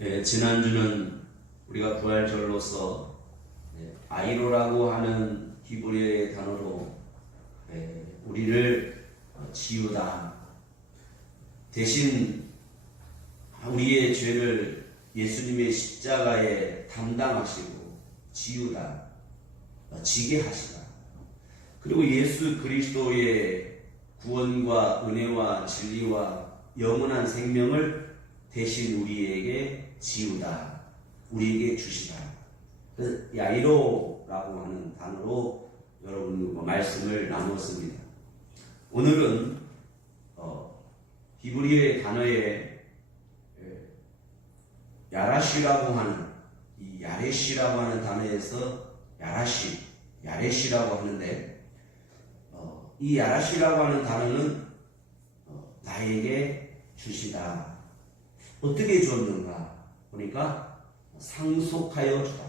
지난주는 우리가 부활절로서 아이로라고 하는 히브리어의 단어로 우리를 지우다, 대신 우리의 죄를 예수님의 십자가에 담당하시고 지우다, 지게 하시다. 그리고 예수 그리스도의 구원과 은혜와 진리와 영원한 생명을 대신 우리에게 지우다, 우리에게 주시다. 그래서 야이로라고 하는 단어로 여러분과 말씀을 나누었습니다. 오늘은 히브리어의 단어에 야라시라고 하는, 이 야레시라고 하는 단어에서 야레시라고 하는데, 이 야라시라고 하는 단어는 나에게 주시다. 어떻게 주었는가 보니까 상속하여 주다.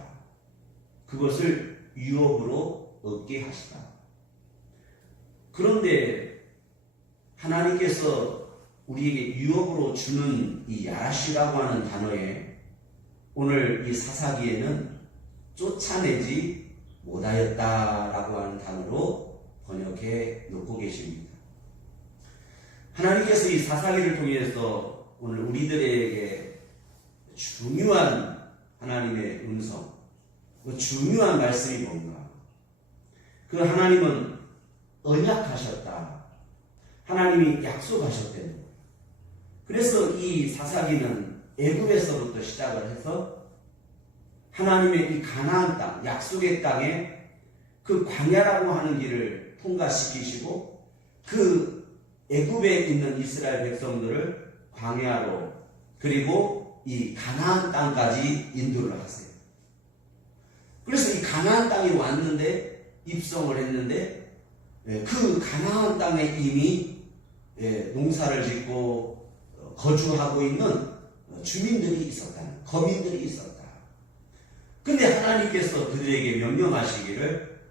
그것을 유업으로 얻게 하시다. 그런데 하나님께서 우리에게 유업으로 주는 이 야라시라고 하는 단어에 오늘 이 사사기에는 쫓아내지 못하였다라고 하는 단어로 번역해 놓고 계십니다. 하나님께서 이 사사기를 통해서 오늘 우리들에게 중요한 하나님의 음성, 그 중요한 말씀이 뭔가? 그 하나님은 언약하셨다. 하나님이 약속하셨다는 거예요. 그래서 이 사사기는 애굽에서부터 시작을 해서 하나님의 이 가나안 땅, 약속의 땅에 그 광야라고 하는 길을 통과시키시고 그 애굽에 있는 이스라엘 백성들을 광야로, 그리고 이 가나안 땅까지 인도를 하세요. 그래서 이 가나안 땅에 왔는데, 입성을 했는데, 그 가나안 땅에 이미 농사를 짓고 거주하고 있는 주민들이 있었다. 거민들이 있었다. 근데 하나님께서 그들에게 명령하시기를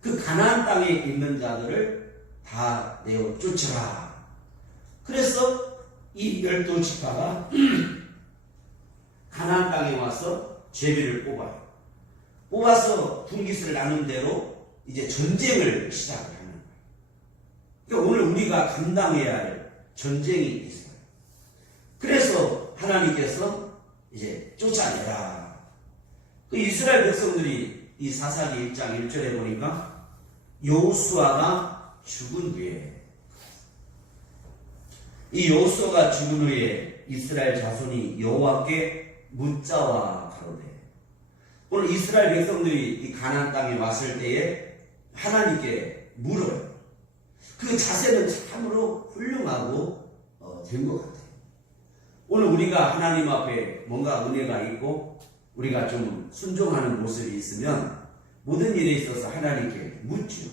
그 가나안 땅에 있는 자들을 다 내어 쫓으라. 그래서 이 12지파가 가나안 땅에 와서 제비를 뽑아요. 뽑아서 분깃을 나눈 대로 이제 전쟁을 시작을 하는 거예요. 그러니까 오늘 우리가 감당해야 할 전쟁이 있어요. 그래서 하나님께서 이제 쫓아내라. 그 이스라엘 백성들이 이 사사기 1장 1절에 보니까 여호수아가 죽은 후에, 이 여호수아가 죽은 후에 이스라엘 자손이 여호와께 묻자와 가로되, 오늘 이스라엘 백성들이 이 가나안 땅에 왔을 때에 하나님께 물어요. 그 자세는 참으로 훌륭하고 된 것 같아요. 오늘 우리가 하나님 앞에 뭔가 은혜가 있고 우리가 좀 순종하는 모습이 있으면 모든 일에 있어서 하나님께 묻죠.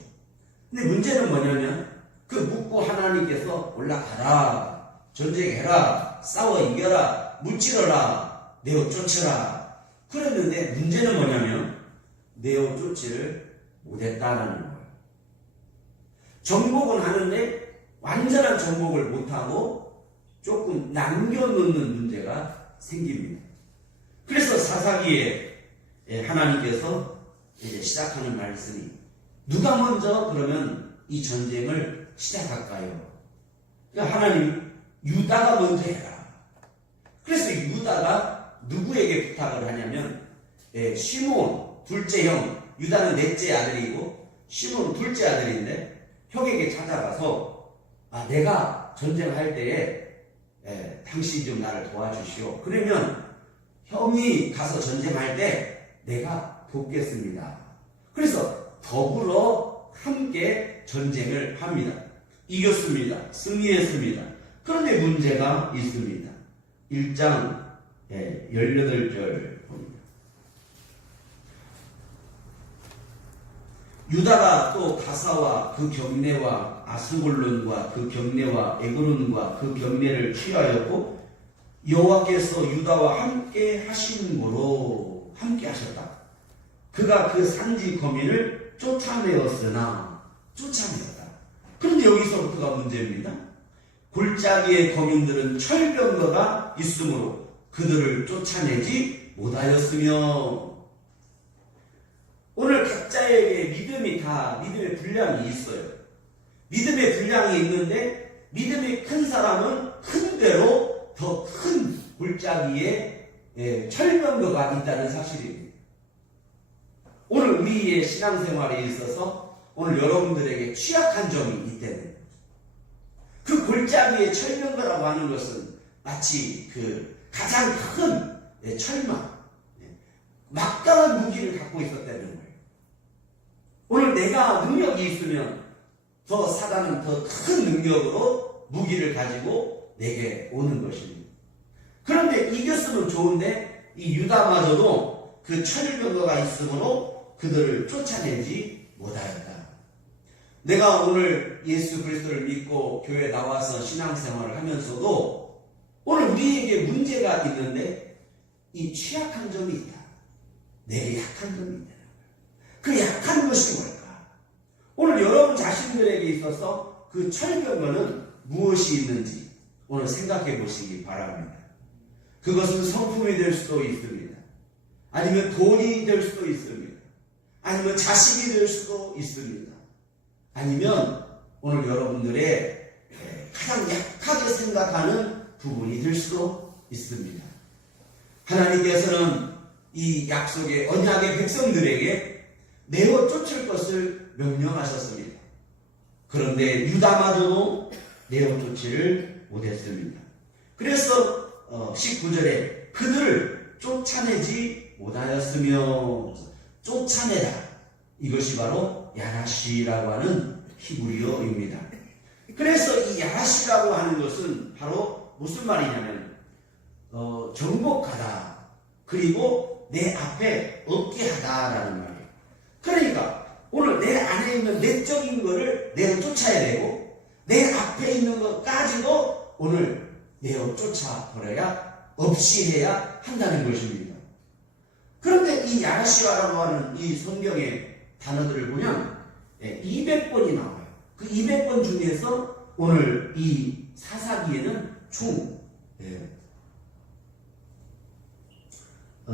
근데 문제는 뭐냐면 그 묻고 하나님께서 올라가라, 전쟁해라, 싸워 이겨라, 무찌러라, 내어 쫓으라. 그랬는데 문제는 뭐냐면 내어 쫓지를 못했다라는 거예요. 정복은 하는데 완전한 정복을 못하고 조금 남겨놓는 문제가 생깁니다. 그래서 사사기에 하나님께서 이제 시작하는 말씀이, 누가 먼저 그러면 이 전쟁을 시작할까요? 그러니까 하나님, 유다가 먼저 해라. 그래서 유다가 누구에게 부탁을 하냐면 시므온 둘째 형, 유다는 넷째 아들이고 시므온 둘째 아들인데 형에게 찾아가서 내가 전쟁할 때에 당신이 좀 나를 도와주시오. 그러면 형이 가서 전쟁할 때 내가 돕겠습니다. 그래서 더불어 함께 전쟁을 합니다. 이겼습니다. 승리했습니다. 그런데 문제가 있습니다. 1장 18절 봅니다. 유다가 또 가사와 그 경내와 아스골론과 그 경내와 에그론과 그 경내를 취하였고 여호와께서 유다와 함께 하심으로 함께 하셨다. 그가 그 산지 거민을 쫓아내었다. 그런데 여기서부터가 문제입니다. 골짜기의 거민들은 철병거가 있으므로 그들을 쫓아내지 못하였으며. 오늘 각자에게 믿음의 분량이 있어요. 믿음의 분량이 있는데 믿음이 큰 사람은 큰 대로 더 큰 골짜기에 철병거가 있다는 사실입니다. 오늘 우리의 신앙생활에 있어서 오늘 여러분들에게 취약한 점이 있다는 그 골짜기의 철병거라고 하는 것은 마치 그 가장 큰 철망, 막강한 무기를 갖고 있었다는 거예요. 오늘 내가 능력이 있으면 더 사단은 더 큰 능력으로 무기를 가지고 내게 오는 것입니다. 그런데 이겼으면 좋은데 이 유다마저도 그 철병거가 있으므로 그들을 쫓아내지 못하였다. 내가 오늘 예수 그리스도를 믿고 교회에 나와서 신앙생활을 하면서도 오늘 우리에게 문제가 있는데 이 취약한 점이 있다. 내게 약한 점이 있다. 그 약한 것이 뭘까? 오늘 여러분 자신들에게 있어서 그 철병거는 무엇이 있는지 오늘 생각해 보시기 바랍니다. 그것은 성품이 될 수도 있습니다. 아니면 돈이 될 수도 있습니다. 아니면 자식이 될 수도 있습니다. 아니면 오늘 여러분들의 가장 약하게 생각하는 부분이 될 수도 있습니다. 하나님께서는 이 약속의 언약의 백성들에게 내어 쫓을 것을 명령하셨습니다. 그런데 유다마저도 내어 쫓지를 못했습니다. 그래서 19절에 그들을 쫓아내지 못하였으며, 쫓아내다, 이것이 바로 야라시라고 하는 히브리어입니다. 그래서 이 야라시라고 하는 것은 바로 무슨 말이냐면 정복하다, 그리고 내 앞에 없게 하다라는 말이에요. 그러니까 오늘 내 안에 있는 내적인 것을 내어 쫓아야 되고 내 앞에 있는 것까지도 오늘 내어 쫓아버려야, 없이 해야 한다는 것입니다. 그런데 이 야라시라고 하는 이 성경의 단어들을 보면 200번이 나와요. 그 200번 중에서 오늘 이 사사기에는 총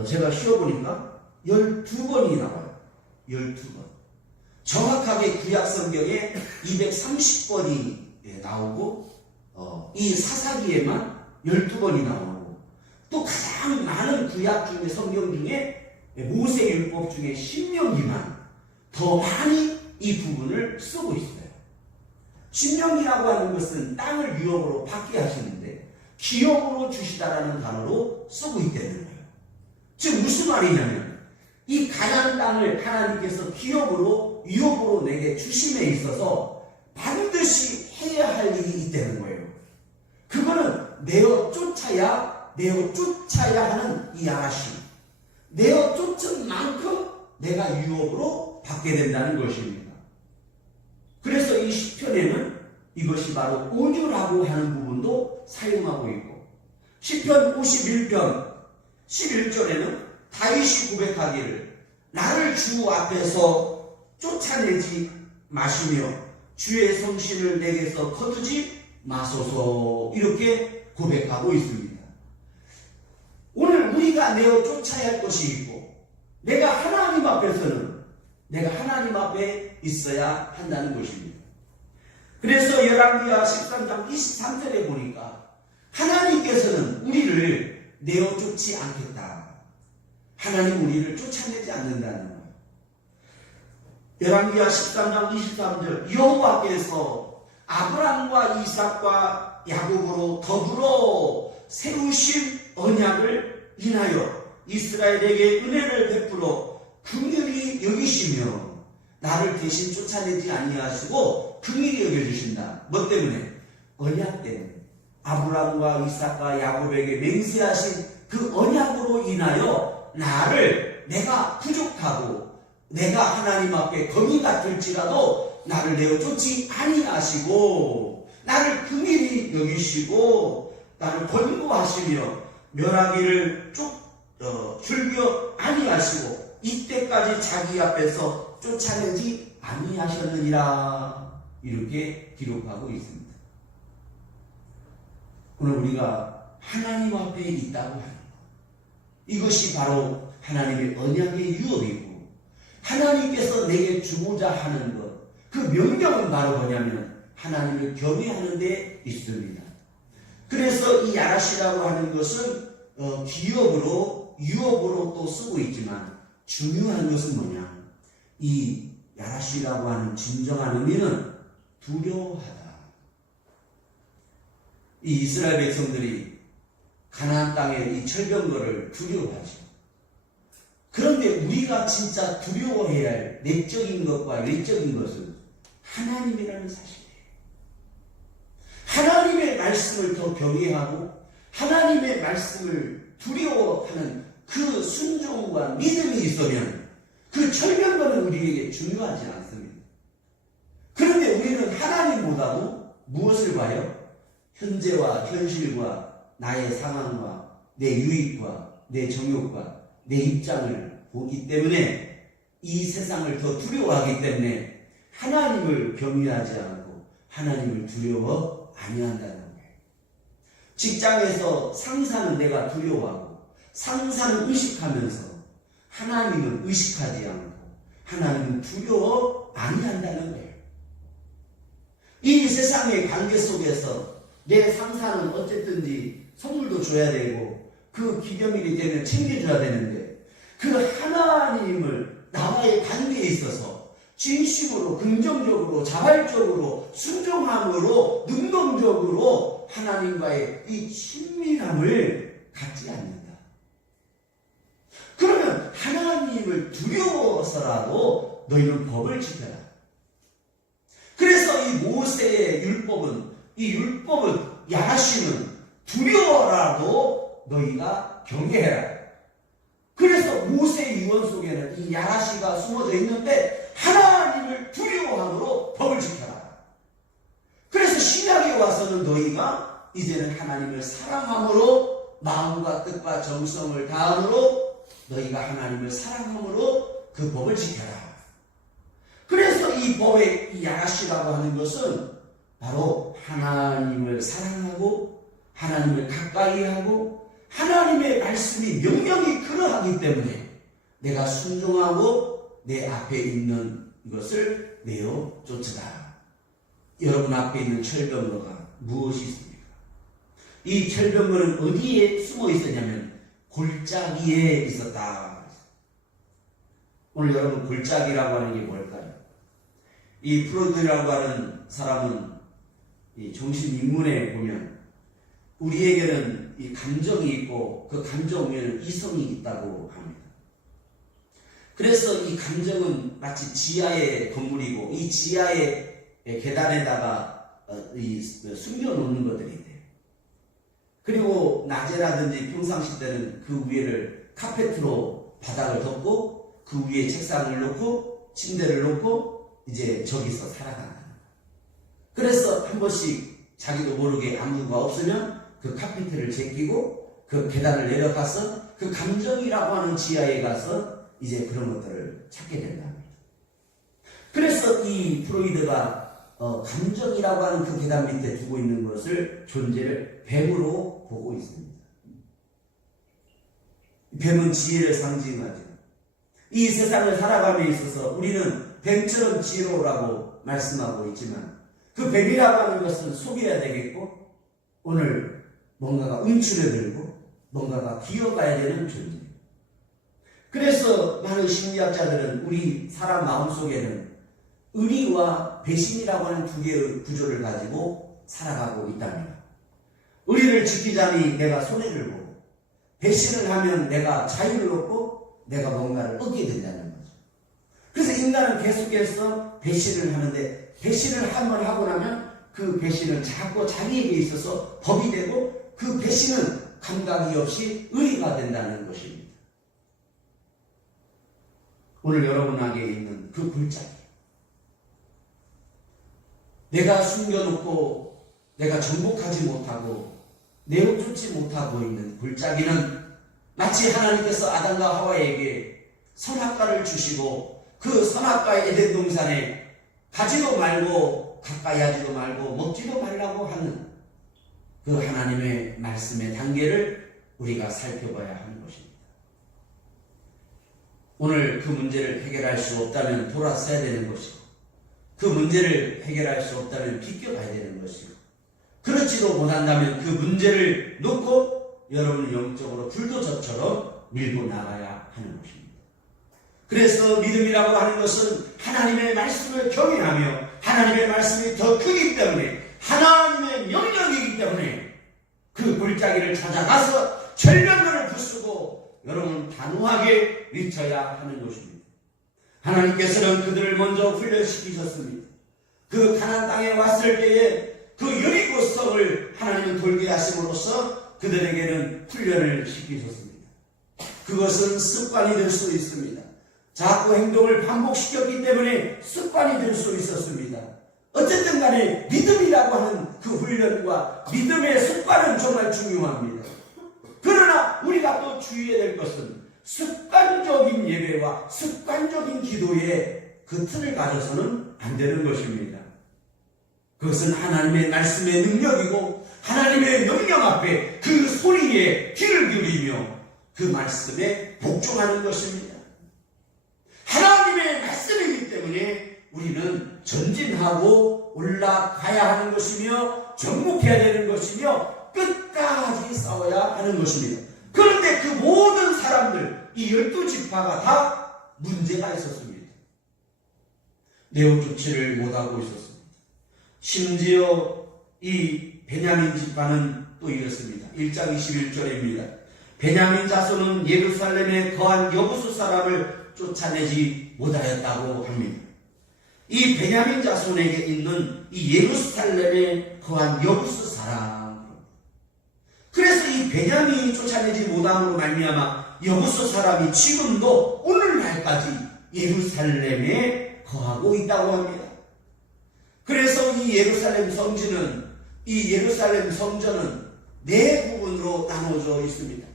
제가 쉬어보니까 12번이 나와요. 12번. 정확하게 구약 성경에 230번이 나오고 이 사사기에만 12번이 나오고, 또 가장 많은 구약 중에, 성경 중에 모세율법 중에 신명기만 더 많이 이 부분을 쓰고 있어요. 신명기라고 하는 것은 땅을 유업으로 받게 하시는데 기업으로 주시다라는 단어로 쓰고 있다는 거예요. 즉 무슨 말이냐면 이 가나안 땅을 하나님께서 기업으로, 유업으로 내게 주심에 있어서 반드시 해야 할 일이 있다는 거예요. 그거는 내어 쫓아야 하는 이 야라시, 내어 쫓은 만큼 내가 유업으로 받게 된다는 것입니다. 그래서 이 시편에는 이것이 바로 온유라고 하는 부분도 사용하고 있고, 시편 51편 11절에는 다윗이 고백하기를 나를 주 앞에서 쫓아내지 마시며 주의 성신을 내게서 거두지 마소서, 이렇게 고백하고 있습니다. 오늘 우리가 내어 쫓아야 할 것이 있고, 내가 하나님 앞에서는 내가 하나님 앞에 있어야 한다는 것입니다. 그래서 열왕기하 13장 23절에 보니까 하나님께서는 우리를 내어 쫓지 않겠다. 하나님 우리를 쫓아내지 않는다는 거예요. 열왕기하 13장 23절 여호와께서 아브람과 이삭과 야곱으로 더불어 세우신 언약을 인하여 이스라엘에게 은혜를 베풀어 긍휼히 여기시며 나를 대신 쫓아내지 아니하시고 긍휼히 여겨주신다. 뭐 때문에? 언약 때문에. 아브람과 이삭과 야곱에게 맹세하신 그 언약으로 인하여 나를, 내가 부족하고 내가 하나님 앞에 거미 같을지라도 나를 내어 쫓지 아니하시고 나를 긍휼히 여기시고 나를 권고하시며 멸하기를 즐겨 아니하시고 이때까지 자기 앞에서 쫓아내지 아니하셨느니라, 이렇게 기록하고 있습니다. 오늘 우리가 하나님 앞에 있다고 하는 것, 이것이 바로 하나님의 언약의 유업이고 하나님께서 내게 주고자 하는 것, 그 명령은 바로 뭐냐면 하나님을 경외하는 데 있습니다. 그래서 이 야라시라고 하는 것은 기업으로 유업으로 또 쓰고 있지만 중요한 것은 뭐냐, 이 야라시라고 하는 진정한 의미는 두려워하다. 이 이스라엘 백성들이 가나안 땅의 이 철병거를 두려워하죠. 그런데 우리가 진짜 두려워해야 할 내적인 것과 외적인 것은 하나님이라는 사실이에요. 하나님의 말씀을 더 경외하고 하나님의 말씀을 두려워하는 그 순종과 믿음이 있으면 그 철병거는 우리에게 중요하지 않습니다. 그런데 우리는 하나님보다도 무엇을 봐요? 현재와 현실과 나의 상황과 내 유익과 내 정욕과 내 입장을 보기 때문에 이 세상을 더 두려워하기 때문에 하나님을 경외하지 않고 하나님을 두려워 아니한다는 거예요. 직장에서 상사는 내가 두려워하고 상사는 의식하면서 하나님은 의식하지 않고 하나님은 두려워 아니한다는 거예요. 이 세상의 관계 속에서 내 상사는 어쨌든지 선물도 줘야 되고 그 기념일이 되면 챙겨줘야 되는데 그 하나님을 나와의 관계에 있어서 진심으로 긍정적으로 자발적으로 순종함으로 능동적으로 하나님과의 이 친밀함을 갖지 않는다. 그러면 하나님을 두려워서라도 너희는 법을 지켜라. 그래서 이 모세의 율법은 야라시는 두려워라도 너희가 경계해라. 그래서 모세의 유언 속에는 이 야라시가 숨어져 있는데 하나님을 두려워함으로 법을 지켜라. 그래서 신약에 와서는 너희가 이제는 하나님을 사랑함으로 마음과 뜻과 정성을 다함으로 너희가 하나님을 사랑함으로 그 법을 지켜라. 그래서 이 법의 이 야라시라고 하는 것은 바로 하나님을 사랑하고 하나님을 가까이 하고 하나님의 말씀이 명령이 그러하기 때문에 내가 순종하고 내 앞에 있는 것을 내어 쫓으라. 여러분 앞에 있는 철병거가 무엇이 있습니까? 이 철병거는 어디에 숨어 있었냐면 골짜기에 있었다. 오늘 여러분 골짜기라고 하는 게 뭘까요? 이 프로이드라고 하는 사람은 이 정신인문에 보면 우리에게는 이 감정이 있고 그 감정 위에는 이성이 있다고 합니다. 그래서 이 감정은 마치 지하의 건물이고 이 지하의 계단에다가 숨겨놓는 것들이 돼요. 그리고 낮에라든지 평상시 때는 그 위에를 카페트로 바닥을 덮고 그 위에 책상을 놓고 침대를 놓고 이제 저기서 살아간다. 그래서 한 번씩 자기도 모르게 아무가 없으면 그 카페트를 제끼고 그 계단을 내려가서 그 감정이라고 하는 지하에 가서 이제 그런 것들을 찾게 된답니다. 그래서 이 프로이드가 감정이라고 하는 그 계단 밑에 두고 있는 것을 존재를 뱀으로 보고 있습니다. 뱀은 지혜를 상징하죠. 이 세상을 살아감에 있어서 우리는 뱀처럼 지혜로우라고 말씀하고 있지만 그 뱀이라고 하는 것은 속여야 되겠고 오늘 뭔가가 움츠려들고 뭔가가 기어가야 되는 존재. 그래서 많은 심리학자들은 우리 사람 마음속에는 의리와 배신이라고 하는 두 개의 구조를 가지고 살아가고 있답니다. 의리를 지키자니 내가 손해를 보고 배신을 하면 내가 자유를 얻고 내가 뭔가를 얻게 된다는 거죠. 그래서 인간은 계속해서 배신을 하는데 배신을 한 번 하고 나면 그 배신은 자꾸 자기에게 있어서 법이 되고 그 배신은 감각이 없이 의리가 된다는 것입니다. 오늘 여러분에게 있는 그 골짜기, 내가 숨겨놓고 내가 정복하지 못하고 내어쫓지 못하고 있는 골짜기는 마치 하나님께서 아담과 하와에게 선악과를 주시고 그 선악과의 에덴 동산에 가지도 말고 가까이 하지도 말고 먹지도 말라고 하는 그 하나님의 말씀의 단계를 우리가 살펴봐야 하는 것입니다. 오늘 그 문제를 해결할 수 없다면 돌아서야 되는 것이고, 그 문제를 해결할 수 없다면 비껴가야 되는 것이고, 그렇지도 못한다면 그 문제를 놓고 여러분은 영적으로 불도저처럼 밀고 나가야 하는 것입니다. 그래서 믿음이라고 하는 것은 하나님의 말씀을 경외하며 하나님의 말씀이 더 크기 때문에, 하나님의 명령이기 때문에 그 골짜기를 찾아가서 절벽을 부수고 여러분 단호하게 외쳐야 하는 것입니다. 하나님께서는 그들을 먼저 훈련시키셨습니다. 그 가나안 땅에 왔을 때에 그 여리고 성을 하나님은 돌게 하심으로써 그들에게는 훈련을 시키셨습니다. 그것은 습관이 될 수 있습니다. 자꾸 행동을 반복시켰기 때문에 습관이 될 수 있었습니다. 어쨌든 간에 믿음이라고 하는 그 훈련과 믿음의 습관은 정말 중요합니다. 그러나 우리가 또 주의해야 될 것은 습관적인 예배와 습관적인 기도에 그 틀을 가져서는 안 되는 것입니다. 그것은 하나님의 말씀의 능력이고 하나님의 명령 앞에 그 소리에 귀를 기울이며 그 말씀에 복종하는 것입니다. 하나님의 말씀이기 때문에 우리는 전진하고 올라가야 하는 것이며 정복해야 되는 것이며 끝까지 싸워야 하는 것입니다. 그런데 그 모든 사람들, 이 12지파가 다 문제가 있었습니다. 내용 조치를 못하고 있었습니다. 심지어 이 베냐민 지파는 또 이렇습니다. 1장 21절입니다. 베냐민 자손은 예루살렘에 거한 여부수 사람을 쫓아내지 못하였다고 합니다. 이 베냐민 자손에게 있는 이 예루살렘에 거한 여부수 사람, 그래서 이 베냐민이 쫓아내지 못함으로 말미암아 여부수 사람이 지금도 오늘날까지 예루살렘에 거하고 있다고 합니다. 그래서 이 예루살렘 성지는, 이 예루살렘 성전은 네 부분으로 나눠져 있습니다.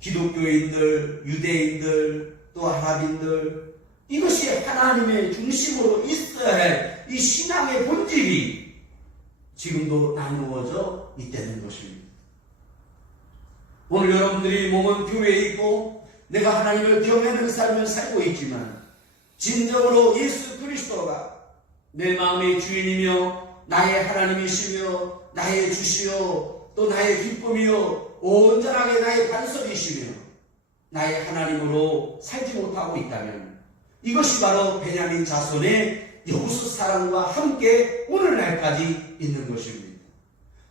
기독교인들, 유대인들, 또 아랍인들, 이것이 하나님의 중심으로 있어야 할 이 신앙의 본질이 지금도 나누어져 있다는 것입니다. 오늘 여러분들이 몸은 교회에 있고 내가 하나님을 경외하는 삶을 살고 있지만 진정으로 예수 그리스도가 내 마음의 주인이며 나의 하나님이시며 나의 주시요 또 나의 기쁨이요 온전하게 나의 반석이시며 나의 하나님으로 살지 못하고 있다면 이것이 바로 베냐민 자손의 여부수 사람과 함께 오늘날까지 있는 것입니다.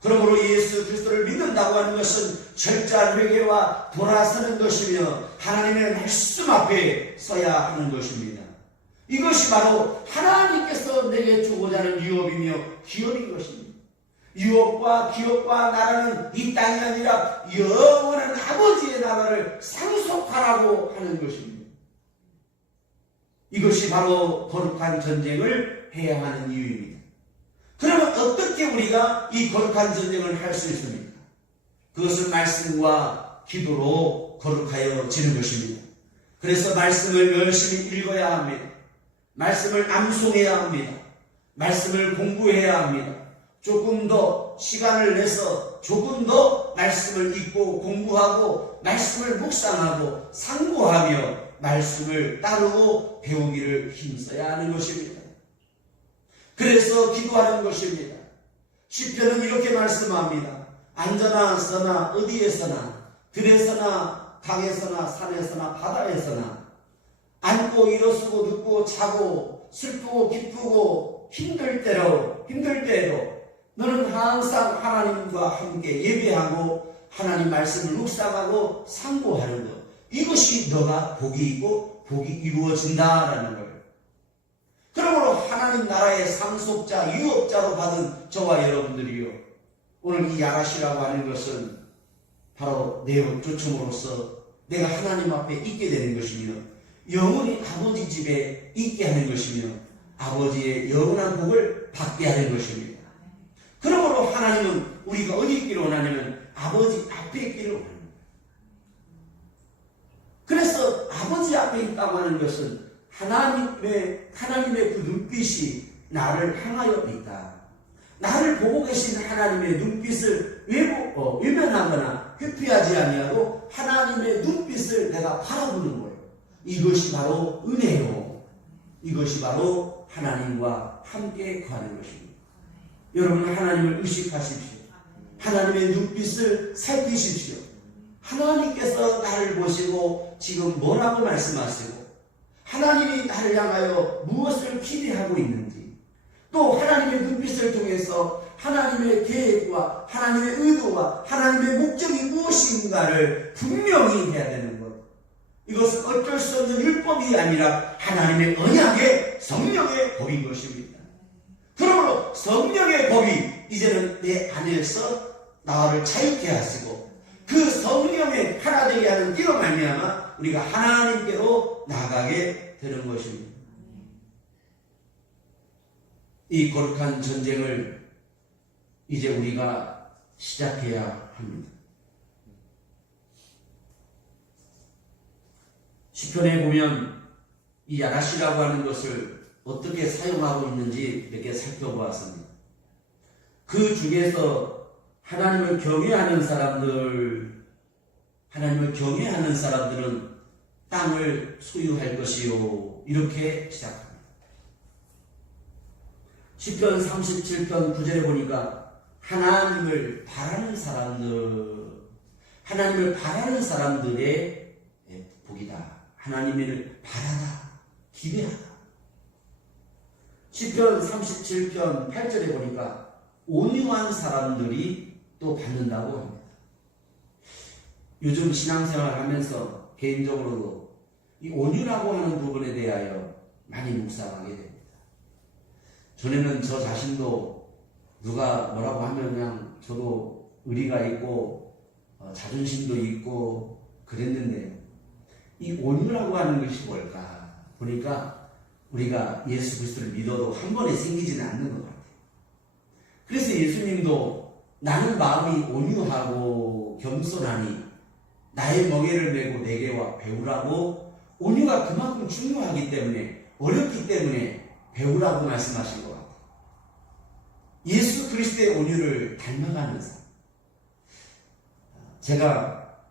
그러므로 예수 그리스도를 믿는다고 하는 것은 철저한 회개와 돌아서는 것이며 하나님의 말씀 앞에 서야 하는 것입니다. 이것이 바로 하나님께서 내게 주고자 하는 유업이며 기업인 것입니다. 유업과 기업과 나라는 이 땅이 아니라 영원한 아버지의 나라를 상속하라고 하는 것입니다. 이것이 바로 거룩한 전쟁을 해야 하는 이유입니다. 그러면 어떻게 우리가 이 거룩한 전쟁을 할 수 있습니까? 그것은 말씀과 기도로 거룩하여지는 것입니다. 그래서 말씀을 열심히 읽어야 합니다. 말씀을 암송해야 합니다. 말씀을 공부해야 합니다. 조금 더 시간을 내서 조금 더 말씀을 읽고 공부하고 말씀을 묵상하고 상고하며 말씀을 따르고 배우기를 힘써야 하는 것입니다. 그래서 기도하는 것입니다. 시편은 이렇게 말씀합니다. 앉아나 서나 어디에서나 들에서나 강에서나 산에서나 바다에서나 앉고 일어서고 눕고 자고 슬프고 기쁘고 힘들 때도 너는 항상 하나님과 함께 예배하고 하나님 말씀을 묵상하고 상고하는 것, 이것이 너가 복이 있고 복이 이루어진다라는 거예요. 그러므로 하나님 나라의 상속자, 유업자로 받은 저와 여러분들이요, 오늘 이 야가시라고 하는 것은 바로 내용 조청으로서 내가 하나님 앞에 있게 되는 것이며 영원히 아버지 집에 있게 하는 것이며 아버지의 영원한 복을 받게 하는 것입니다. 그러므로 하나님은 우리가 어디 있기를 원하냐면 아버지 앞에 있기를 원합니다. 그래서 아버지 앞에 있다고 하는 것은 하나님의 그 눈빛이 나를 향하여 있다. 나를 보고 계신 하나님의 눈빛을 외면하거나 회피하지 아니하고 하나님의 눈빛을 내가 바라보는 거예요. 이것이 바로 은혜요. 이것이 바로 하나님과 함께 가는 것입니다. 여러분, 하나님을 의식하십시오. 하나님의 눈빛을 살피십시오. 하나님께서 나를 보시고 지금 뭐라고 말씀하시고 하나님이 나를 향하여 무엇을 기대하고 있는지, 또 하나님의 눈빛을 통해서 하나님의 계획과 하나님의 의도와 하나님의 목적이 무엇인가를 분명히 해야 되는 것. 이것은 어쩔 수 없는 율법이 아니라 하나님의 언약의 성령의 법인 것입니다. 그러므로 성령의 법이 이제는 내 안에서 나를 자유케 하시고 그 성령의 하나 되게 하는 이로 말미암아 우리가 하나님께로 나가게 되는 것입니다. 이 거룩한 전쟁을 이제 우리가 시작해야 합니다. 시편에 보면 이 야라시라고 하는 것을 어떻게 사용하고 있는지 몇 개 살펴보았습니다. 그 중에서 하나님을 경외하는 사람들은 땅을 소유할 것이요, 이렇게 시작합니다. 시편 37편 9절에 보니까 하나님을 바라는 사람들의 복이다. 하나님을 바라다, 기대하다. 시편 37편 8절에 보니까 온유한 사람들이 또 받는다고 합니다. 요즘 신앙생활 하면서 개인적으로도 이 온유라고 하는 부분에 대하여 많이 묵상하게 됩니다. 전에는 저 자신도 누가 뭐라고 하면 그냥 저도 의리가 있고 자존심도 있고 그랬는데, 이 온유라고 하는 것이 뭘까 보니까 우리가 예수 그리스도를 믿어도 한 번에 생기지는 않는 것 같아요. 그래서 예수님도 나는 마음이 온유하고 겸손하니 나의 멍에를 메고 내게와 배우라고, 온유가 그만큼 중요하기 때문에, 어렵기 때문에 배우라고 말씀하신 것 같아요. 예수 그리스도의 온유를 닮아가는 삶. 제가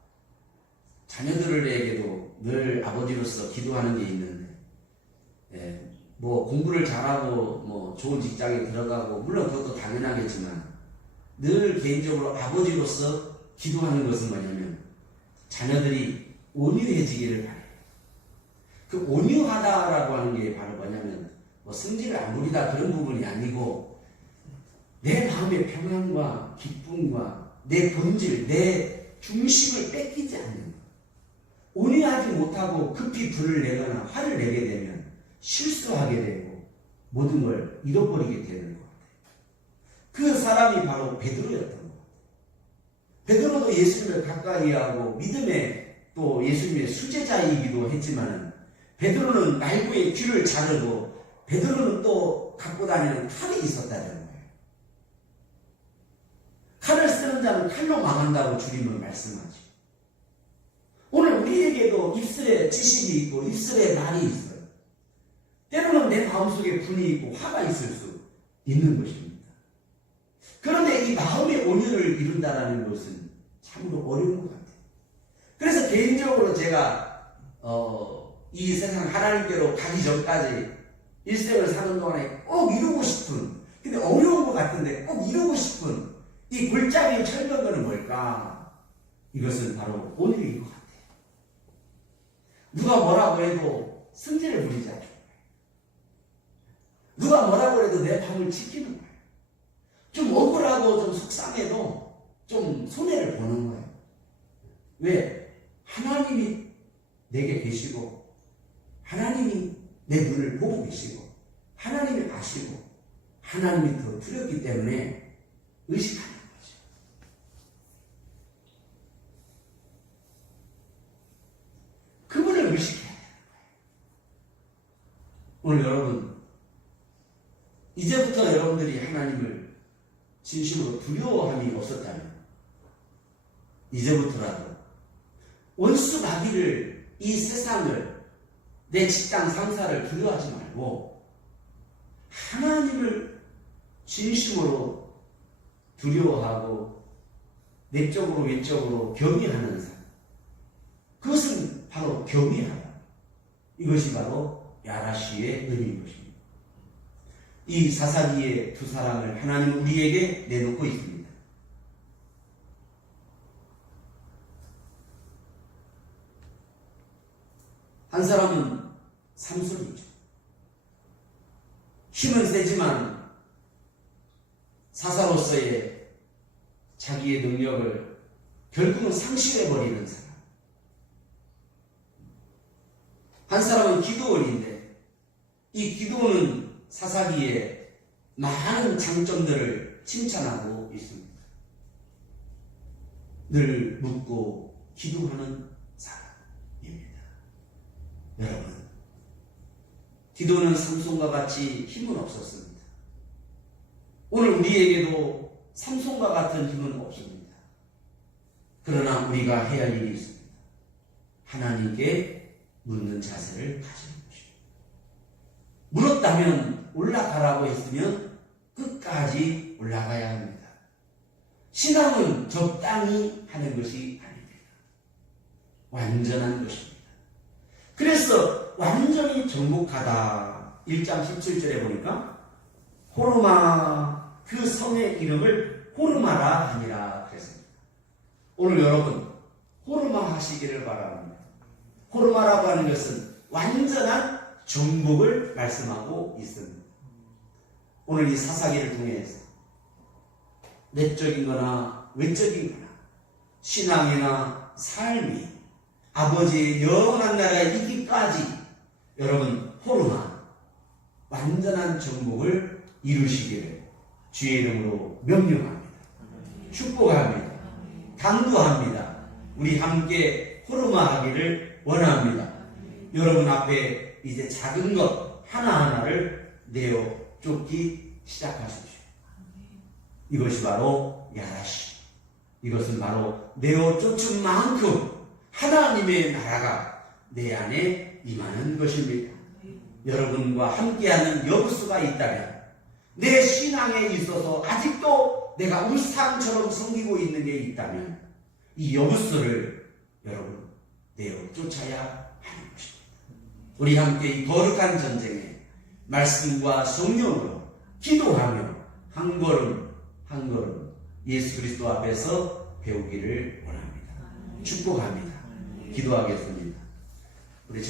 자녀들에게도 늘 아버지로서 기도하는 게 있는데, 뭐 공부를 잘하고 뭐 좋은 직장에 들어가고 물론 그것도 당연하겠지만 늘 개인적으로 아버지로서 기도하는 것은 뭐냐면 자녀들이 온유해지기를 바래요. 그 온유하다라고 하는 게 바로 뭐냐면 뭐 성질을 안 부리다 그런 부분이 아니고 내 마음의 평안과 기쁨과 내 본질, 내 중심을 뺏기지 않는 것. 온유하지 못하고 급히 불을 내거나 화를 내게 되면 실수하게 되고 모든 걸 잃어버리게 되는 것 같아요. 그 사람이 바로 베드로였던 것 같아요. 베드로도 예수님을 가까이 하고 믿음의 또 예수님의 수제자이기도 했지만 베드로는 말구의 귀를 자르고 베드로는 또 갖고 다니는 칼이 있었다는 거예요. 칼을 쓰는 자는 칼로 망한다고 주님은 말씀하죠. 오늘 우리에게도 입술에 지식이 있고 입술에 날이 있어요. 때로는 내 마음속에 분이 있고 화가 있을 수 있는 것입니다. 그런데 이 마음의 온유를 이룬다는 것은 참으로 어려운 것 같아요. 그래서 개인적으로 제가 이 세상 하나님께로 가기 전까지 일생을 사는 동안에 꼭 이루고 싶은, 근데 어려운 것 같은데 꼭 이루고 싶은 이 골짜기 철벽은 뭘까? 이것은 바로 온유인 것 같아요. 누가 뭐라고 해도 승질을 부리지 않아요. 누가 뭐라고 해도 내 밤을 지키는 거예요. 좀 억울하고 좀 속상해도 좀 손해를 보는 거예요. 왜? 하나님이 내게 계시고 하나님이 내 눈을 보고 계시고 하나님이 아시고 하나님이 더 두렵기 때문에 의식하는 거죠. 그분을 의식해야 되는 거예요. 오늘 여러분, 이제부터 여러분들이 하나님을 진심으로 두려워함이 없었다면 이제부터라도 원수 마귀를, 이 세상을, 내 직장 상사를 두려워하지 말고 하나님을 진심으로 두려워하고 내적으로 외적으로 경외하는 삶, 그것은 바로 경외하다. 이것이 바로 야라시의 은혜인 것입니다. 이 사사기의 두 사람을 하나님은 우리에게 내놓고 있습니다. 한 사람은 삼손이죠. 힘은 세지만 사사로서의 자기의 능력을 결국은 상실해버리는 사람. 한 사람은 기드온인데 이 기드온은 사사기에 많은 장점들을 칭찬하고 있습니다. 늘 묻고 기도하는 사람입니다. 여러분, 기도는 삼손과 같이 힘은 없었습니다. 오늘 우리에게도 삼손과 같은 힘은 없습니다. 그러나 우리가 해야 할 일이 있습니다. 하나님께 묻는 자세를 가지는 것입니다. 물었다면 올라가라고 했으면 끝까지 올라가야 합니다. 신앙은 적당히 하는 것이 아닙니다. 완전한 것입니다. 그래서 완전히 정복하다 1장 17절에 보니까 호르마 그 성의 이름을 호르마라 하니라 그랬습니다. 오늘 여러분 호르마 하시기를 바랍니다. 호르마라고 하는 것은 완전한 정복을 말씀하고 있습니다. 오늘 이 사사기를 통해서 내적인 거나 외적인 거나 신앙이나 삶이 아버지의 영원한 나라에 이기까지 여러분 호르마 완전한 정복을 이루시기를 주의 이름으로 명령합니다. 축복합니다. 강구합니다. 우리 함께 호르마 하기를 원합니다. 여러분 앞에 이제 작은 것 하나하나를 내어 쫓기 시작하십시오. 이것이 바로 야라시. 이것은 바로 내어 쫓은 만큼 하나님의 나라가 내 안에 임하는 것입니다. 여러분과 함께하는 여부수가 있다면 내 신앙에 있어서 아직도 내가 울상처럼 섬기고 있는 게 있다면 이 여부수를 여러분 내어 쫓아야 하는 것입니다. 우리 함께 이 거룩한 전쟁에 말씀과 성령으로 기도하며 한 걸음 한 걸음 예수 그리스도 앞에서 배우기를 원합니다. 축복합니다. 기도하겠습니다. 우리